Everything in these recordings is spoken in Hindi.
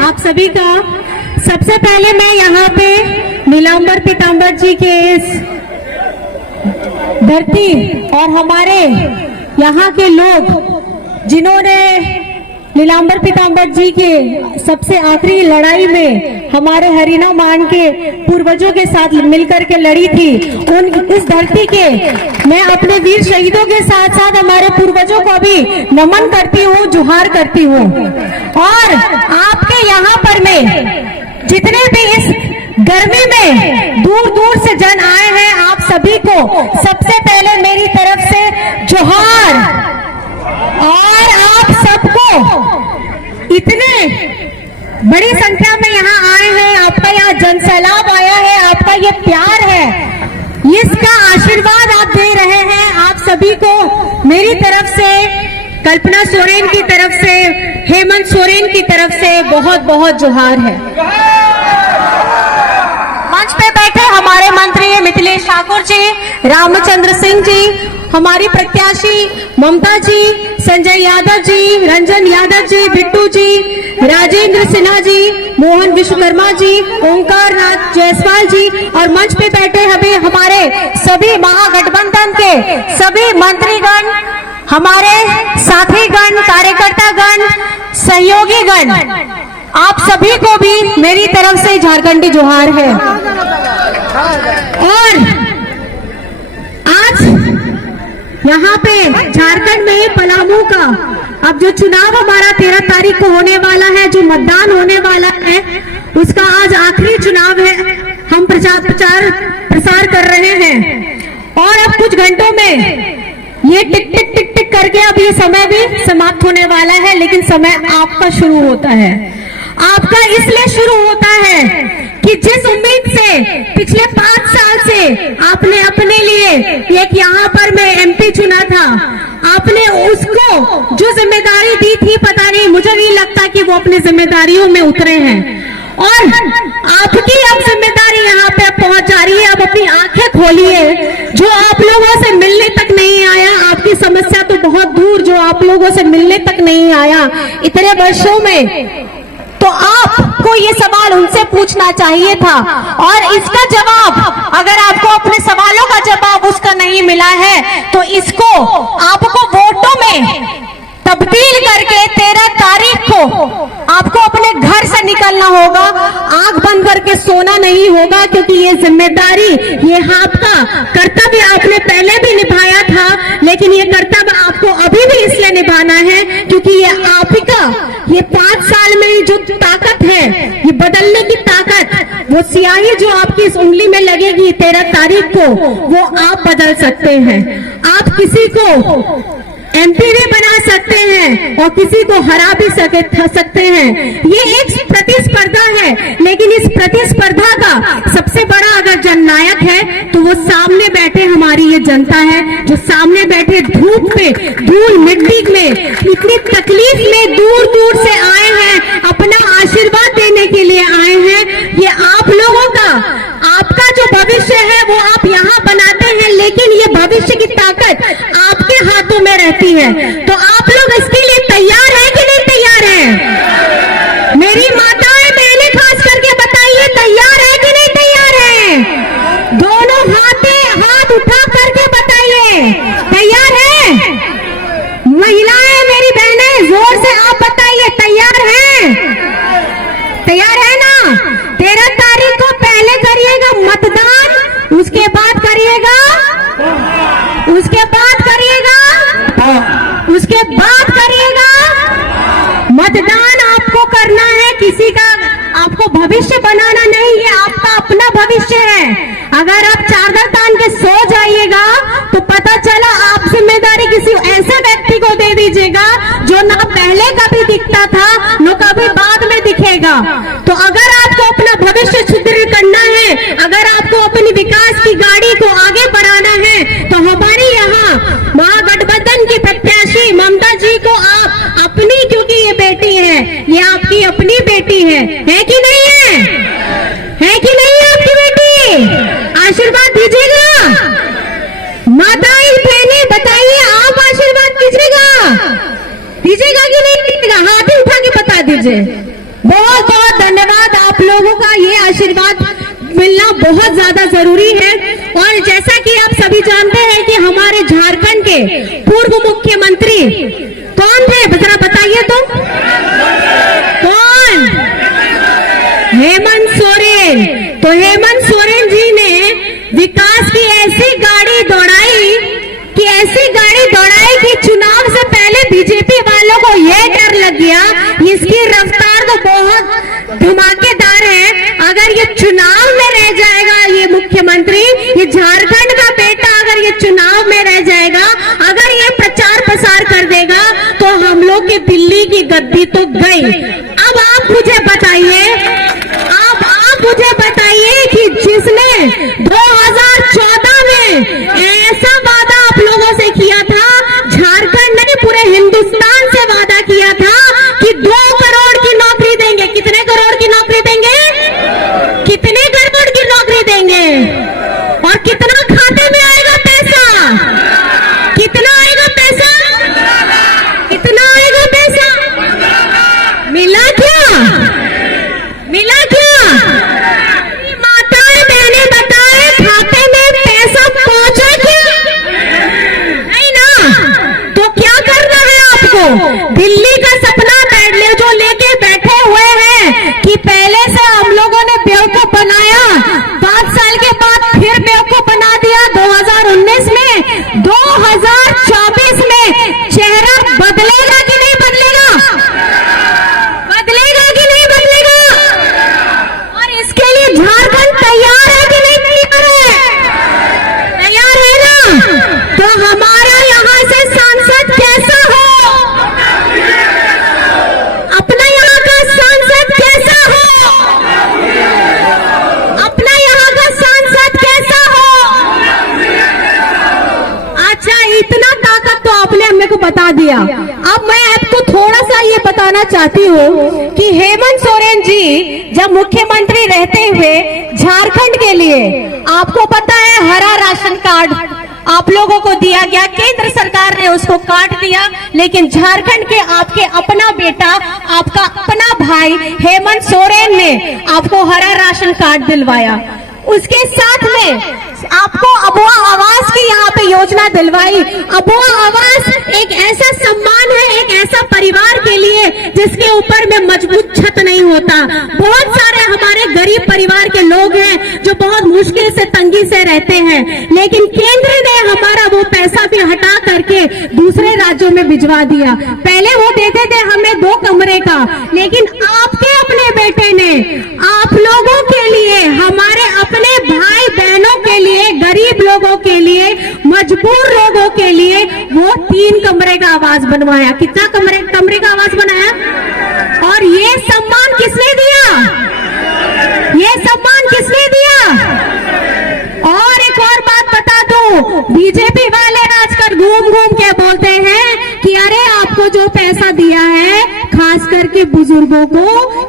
आप सभी का। सबसे पहले मैं यहाँ पे नीलांबर पीतांबर जी के इस धरती और हमारे यहाँ के लोग जिन्होंने नीलांबर पीतांबर जी के सबसे आखिरी लड़ाई में हमारे हरिना मान के पूर्वजों के साथ मिलकर के लड़ी थी, उन इस धरती के मैं अपने वीर शहीदों के साथ साथ हमारे पूर्वजों को भी नमन करती हूँ, जुहार करती हूँ। और आपके यहाँ पर में जितने भी इस गर्मी में दूर दूर से जन आए हैं, आप सभी को सबसे पहले मेरी तरफ से जोहार। और आप सबको इतने बड़ी संख्या में यहाँ आए हैं, आपका यहाँ जनसैलाब आया है, आपका ये प्यार है, इसका आशीर्वाद आप दे रहे हैं। आप सभी को मेरी तरफ से, कल्पना सोरेन की तरफ से, हेमंत सोरेन की तरफ से बहुत बहुत जोहार है। मंच पे बैठे हमारे मंत्री मिथिलेश ठाकुर जी, रामचंद्र सिंह जी, हमारी प्रत्याशी ममता जी, संजय यादव जी, रंजन यादव जी, बिट्टू जी, राजेंद्र सिन्हा जी, मोहन विश्वकर्मा जी, ओंकार नाथ जायसवाल जी, और मंच पे बैठे हमें हमारे सभी महागठबंधन के सभी मंत्रीगण, हमारे साथीगण, कार्यकर्तागण, सहयोगीगण, आप सभी को भी मेरी तरफ से झारखंडी जोहार है। और आज यहाँ पे झारखंड में पलामू का अब जो चुनाव हमारा 13 तारीख को होने वाला है, जो मतदान होने वाला है, उसका आज आखिरी चुनाव है। हम प्रचार प्रसार कर रहे हैं और अब कुछ घंटों में ये टिक टिक टिक टिक करके अब ये समय भी समाप्त होने वाला है, लेकिन समय आपका शुरू होता है। आपका इसलिए शुरू होता है कि जिस उम्मीद से पिछले 5 साल से आपने अपने लिए एक यहाँ पर मैं एमपी चुना था, आपने उसको जो जिम्मेदारी दी थी, पता नहीं, मुझे नहीं लगता कि वो अपनी जिम्मेदारियों में उतरे हैं। और आपकी अब जिम्मेदारी यहाँ पे पहुंच जा रही है। अब अपनी आंखें खोलिए, जो आप लोगों से मिलने तक नहीं आया, आपकी समस्या तो बहुत दूर, जो आप लोगों से मिलने तक नहीं आया इतने वर्षों में, तो आपको ये सवाल उनसे पूछना चाहिए था। और इसका जवाब, अगर आपको अपने सवालों का जवाब उसका नहीं मिला है, तो इसको आपको वोटों में तब्दील करके 13 तारीख को आपको अपने घर से निकलना होगा। आंख बंद करके सोना नहीं होगा, क्योंकि ये जिम्मेदारी, ये आपका कर्तव्य आपने पहले भी निभाया था, लेकिन ये कर्तव्य आपको अभी भी इसलिए निभाना है क्योंकि ये आपका, ये 5 साल में जो ताकत है, ये बदलने की ताकत, वो स्याही जो आपकी इस उंगली में लगेगी 13 तारीख को, वो आप बदल सकते हैं। आप किसी को एमपी भी बना सकते हैं और किसी को हरा भी सकते हैं। ये एक प्रतिस्पर्धा है, लेकिन इस प्रतिस्पर्धा का सबसे बड़ा अगर जननायक है तो वो सामने बैठे हमारी ये जनता है, जो सामने बैठे धूप में, धूल मिट्टी में, इतनी तकलीफ में दूर दूर से आए हैं, अपना आशीर्वाद देने के लिए आए हैं। ये आप लोगों का, आपका जो भविष्य है वो आप यहाँ बनाते हैं, लेकिन ये भविष्य की ताकत आपके हाथों में रहती है। तो आप लोग इसके लिए तैयार हैं कि नहीं तैयार हैं? मेरी माताएं बहनें खास करके बताइए, तैयार है कि नहीं तैयार है? दोनों हाथ उठा करके बताइए, तैयार है? महिलाएं, मेरी बहनें, जोर से आप बताइए, तैयार हैं? तैयार है ना? 13 तारीख को पहले करिएगा मतदान, उसके बाद करिएगा, मतदान आपको करना है। किसी का आपको भविष्य बनाना नहीं, ये आपका अपना भविष्य है। अगर आप चादर तान के सो जाइएगा तो पता चला आप जिम्मेदारी किसी ऐसे व्यक्ति को दे दीजिएगा जो ना पहले कभी दिखता था, न कभी बाद में दिखेगा। तो अगर आपको अपना भविष्य सुदृढ़ करना है, अगर आपको अपनी विकास की गाड़ी को आगे बढ़ाना है, तो हमारी यहाँ महागठबंधन की प्रत्याशी ममता जी को आप अपनी, क्योंकि ये बेटी है, ये आपकी अपनी बेटी है कि नहीं है? है कि नहीं है आपकी बेटी? आशीर्वाद दीजिएगा। माताएं बहनें बताइए, आप आशीर्वाद दीजिएगा, दीजिएगा कि नहीं दीजिएगा? हाथ ही उठा के बता दीजिए, बहुत बहुत धन्यवाद। आप लोगों का ये आशीर्वाद मिलना बहुत ज्यादा जरूरी है। और जैसा कि आप सभी जानते हैं कि हमारे झारखंड के पूर्व मुख्यमंत्री कौन थे, जरा बताइए तो। कौन? हेमंत सोरेन। तो हेमंत सोरेन जी ने विकास की ऐसी गाड़ी दौड़ाई कि चुनाव से पहले बीजेपी वालों को यह डर लग गया, इसकी रफ्तार तो बहुत धमाकेदार है, अगर ये चुनाव में रह जाएगा, ये मुख्यमंत्री, ये झारखंड का बेटा अगर ये चुनाव में रह जाएगा, अगर ये प्रचार प्रसार कर देगा, तो हम लोग की दिल्ली की गद्दी तो गई। अब आप मुझे बताइए कि जिसने 2014 में ऐसा वादा आप लोगों से किया था, झारखंड ने पूरे हिंदुस्तान से वादा किया था कि 2 करोड़ की नौकरी देंगे। कितने करोड़ की नौकरी देंगे? कितने करोड़ की नौकरी देंगे? और कितना खाते में आएगा पैसा? कितना आएगा पैसा? कितना आएगा पैसा? मिला क्या? मिला क्या? माताएं बहनें बताएं, खाते में पैसा पहुंचा क्या? नहीं ना। तो क्या करना है आपको? दिल्ली का सपना जो लेके बैठे हुए हैं कि पहले से हम लोगों ने बेवकूफ बनाया, 5 साल के बाद फिर बेवकूफ बना दिया 2019 में, 2024 में चेहरा बदलेगा कि नहीं बदलेगा? बदलेगा कि नहीं बदलेगा? और इसके लिए झारखंड तैयार है कि नहीं तैयार है? तैयार है ना? तो हमारा यहाँ से सांसद कैसा हो? अपना यहाँ का सांसद कैसा हो? अपना यहाँ का सांसद कैसा हो? अच्छा, इतना ताकत तो आपने हमें को बता दिया। अब मैं आपको थोड़ा सा ये बताना चाहती हूँ कि हेमंत सोरेन जी जब मुख्यमंत्री रहते हुए झारखंड के लिए, आपको पता है, हरा राशन कार्ड आप लोगों को दिया गया, केंद्र सरकार ने उसको काट दिया, लेकिन झारखंड के आपके अपना बेटा, आपका अपना भाई हेमंत सोरेन ने आपको हरा राशन कार्ड दिलवाया। उसके साथ में आपको अबुआ आवास की यहाँ पे योजना दिलवाई। अबुआ आवास एक ऐसा सम्मान है, एक ऐसा परिवार के लिए जिसके ऊपर में मजबूत छत नहीं होता। बहुत सारे हमारे गरीब परिवार के लोग हैं जो बहुत मुश्किल से, तंगी से रहते हैं, लेकिन केंद्र ने हमारा वो पैसा भी हटा करके दूसरे राज्यों में भिजवा दिया। पहले वो देते थे हमें 2 कमरे का, लेकिन आपके अपने बेटे ने आप लोगों के लिए, हमारे अपने भाई बहनों के लिए, गरीब लोगों के लिए, मजबूर लोगों के लिए वो 3 कमरे का आवास बनवाया। कितना कमरे का आवास बनाया? और ये सम्मान किसने दिया? ये सम्मान किसने दिया? और एक और बात बता दूं, बीजेपी वाले आजकल घूम घूम के बोलते हैं कि अरे आपको जो पैसा दिया है, खास करके बुजुर्गों को,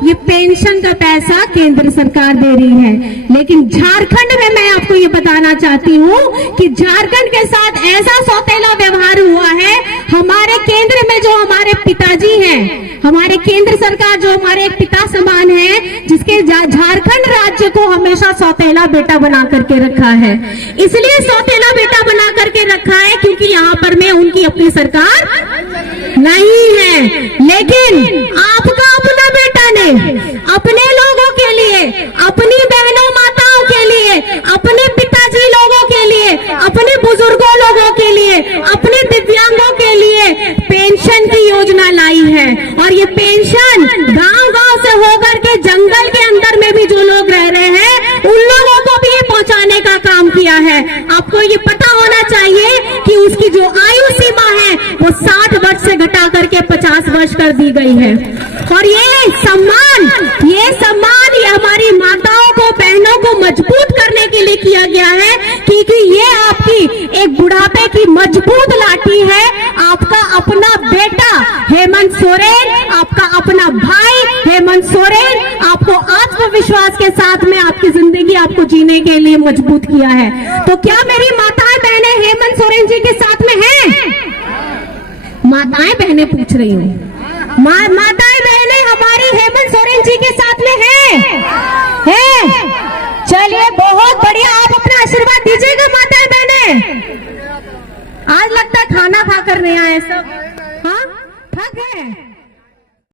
ये पेंशन का पैसा केंद्र सरकार दे रही है। लेकिन झारखंड में मैं आपको ये बताना चाहती हूँ कि झारखंड के साथ ऐसा सौतेला व्यवहार हुआ है। हमारे केंद्र में जो हमारे पिताजी हैं, हमारे केंद्र सरकार जो हमारे एक पिता समान है, जिसके झारखंड राज्य को हमेशा सौतेला बेटा बना करके रखा है। इसलिए सौतेला बेटा बना करके रखा है क्योंकि यहाँ पर में उनकी अपनी सरकार नहीं है। लेकिन आपका अपना बेटा ने अपने लोगों के लिए, अपनी बहनों माताओं के लिए, अपने पिताजी लोगों के लिए, अपने बुजुर्गों लोगों के लिए, अपने दिव्यांगों के लिए पेंशन की योजना लाई है। और ये पेंशन गांव-गांव से होकर के जंगल के अंदर में भी जो लोग रह रहे हैं, उन लोगों को भी ये पहुंचाने का काम किया है। आपको ये पता होना चाहिए कि उसकी जो आयु सीमा है वो 60 वर्ष से घटा करके 50 वर्ष कर दी गई है। और ये सम्मान ये हमारी माताओं को, बहनों को मजबूत करने के लिए किया गया है, क्योंकि ये आपकी एक बुढ़ापे की मजबूत लाठी है। आपका अपना बेटा हेमंत सोरेन, आपका अपना भाई हेमंत सोरेन आपको आत्मविश्वास के साथ में आपकी जिंदगी आपको जीने के लिए मजबूत किया है। तो क्या मेरी माताएं बहनें हेमंत सोरेन जी के साथ में हैं? माताएं बहनें पूछ रही हूँ, माताएं बहनें हमारी हेमंत सोरेन जी के साथ में है? चलिए बहुत बढ़िया, आप अपना आशीर्वाद दीजिएगा माताएं बहनें। आज लगता है खाना खाकर नहीं आए सब, हाँ थक गए।